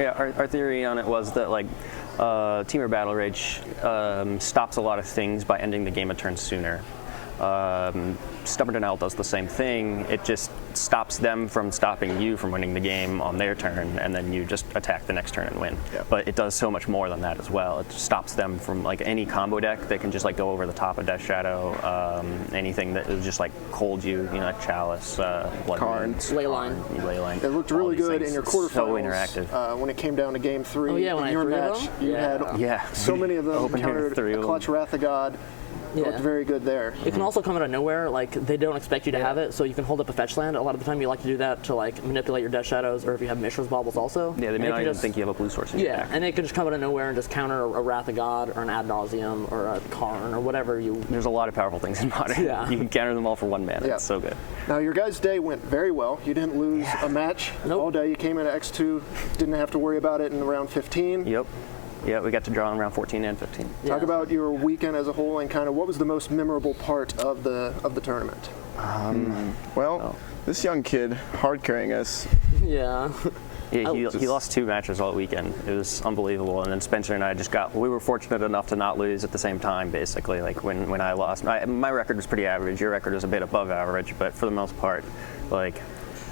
our theory on it was that like Team or Battle Rage stops a lot of things by ending the game a turn sooner. Stubborn Denial does the same thing. It just stops them from stopping you from winning the game on their turn, and then you just attack the next turn and win. Yeah. But it does so much more than that as well. It stops them from like any combo deck that can just like go over the top of Death Shadow, anything that is just like hold you, you know, like Chalice, Cards, Leyline. It looked really good in your quarterfinals. So interactive. When it came down to game 3, oh, yeah, when in your match, you had so many of them countered a Clutch Wrath of God. It looked very good there. It can also come out of nowhere, like they don't expect you to have it, so you can hold up a fetch land. A lot of the time you like to do that to like manipulate your Death Shadows, or if you have Mishra's Baubles also. Yeah, they may not even think you have a blue source in your deck. And it can just come out of nowhere and just counter a Wrath of God, or an Ad Nauseam, or a Karn, or whatever you... There's a lot of powerful things in Modern. You can counter them all for 1 mana. It's so good. Now your guys' day went very well. You didn't lose a match all day. You came in at X2, didn't have to worry about it in round 15. Yep. Yeah, we got to draw in round 14 and 15. Talk about your weekend as a whole and kind of what was the most memorable part of the tournament. This young kid hard carrying us. Yeah, he lost 2 matches all weekend. It was unbelievable. And then Spencer and I we were fortunate enough to not lose at the same time, basically. Like when I lost, my record was pretty average. Your record was a bit above average, but for the most part, like,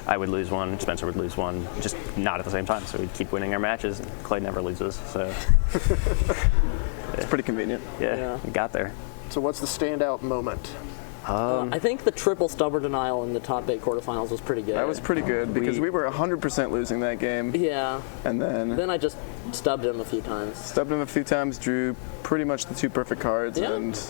I would lose one, Spencer would lose one, just not at the same time. So we'd keep winning our matches, and Clay never loses. So it's pretty convenient. Yeah, we got there. So what's the standout moment? I think the triple Stubborn Denial in the top 8 quarterfinals was pretty good. That was pretty good because we were 100% losing that game. Yeah. And then I just stubbed him a few times. Drew pretty much the 2 perfect cards, and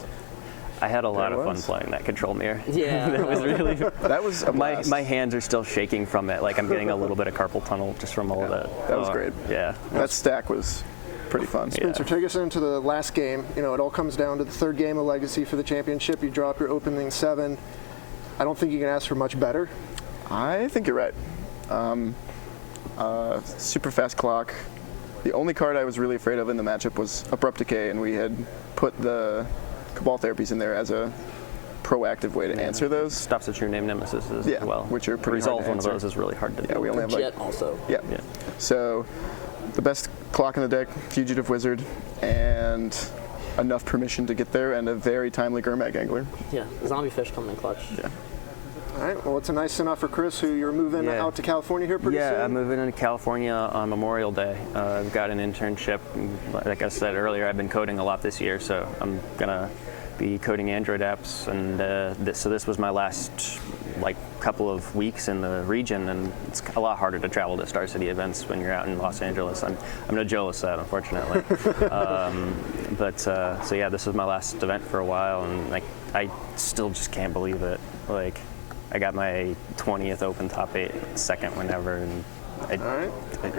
I had a lot of fun playing that control mirror. Yeah. That was really... That was a blast. My hands are still shaking from it. Like I'm getting a little bit of carpal tunnel just from all of that. That was great. Yeah. That stack was pretty fun. Spencer, take us into the last game. You know, it all comes down to the 3rd game of Legacy for the championship. You drop your opening 7. I don't think you can ask for much better. I think you're right. Super fast clock. The only card I was really afraid of in the matchup was Abrupt Decay, and we had put the Cabal Therapies in there as a proactive way to answer those. Stops the True Name Nemesis as well. Which are pretty Resolve hard to one answer. of those is really hard to do. Yeah, we only have like... Jet also. Yeah. So the best clock in the deck, Fugitive Wizard, and enough permission to get there, and a very timely Gurmag Angler. Yeah, Zombie Fish coming in clutch. Yeah. All right, well, it's a nice send-off for Chris, who you're moving out to California here pretty soon. Yeah, I'm moving into California on Memorial Day. I've got an internship. Like I said earlier, I've been coding a lot this year, so I'm going to be coding Android apps. And so this was my last couple of weeks in the region, and it's a lot harder to travel to Star City events when you're out in Los Angeles. I'm no Joe with that, unfortunately. So yeah, this is my last event for a while, and I still just can't believe it. Like, I got my 20th Open Top 8 second whenever, and I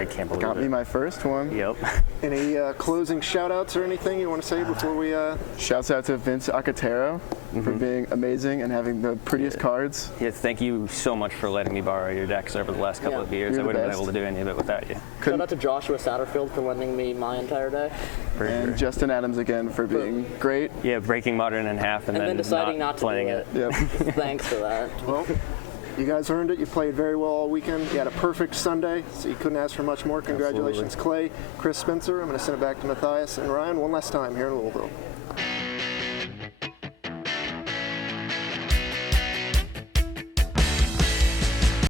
can't believe it. Got me my first one. Yep. Any closing shout-outs or anything you want to say before we... Shouts out to Vince Acatero for being amazing and having the prettiest cards. Yeah, thank you so much for letting me borrow your decks over the last couple of years. I wouldn't have been able to do any of it without you. Shout out to Joshua Satterfield for lending me my entire day. And Justin Adams again for being great. Yeah, breaking Modern in half and then deciding not to playing do it. Yep. Thanks for that. Well, you guys earned it. You played very well all weekend. You had a perfect Sunday, so you couldn't ask for much more. Congratulations, Clay, Chris, Spencer. I'm going to send it back to Matthias and Ryan one last time here in Louisville.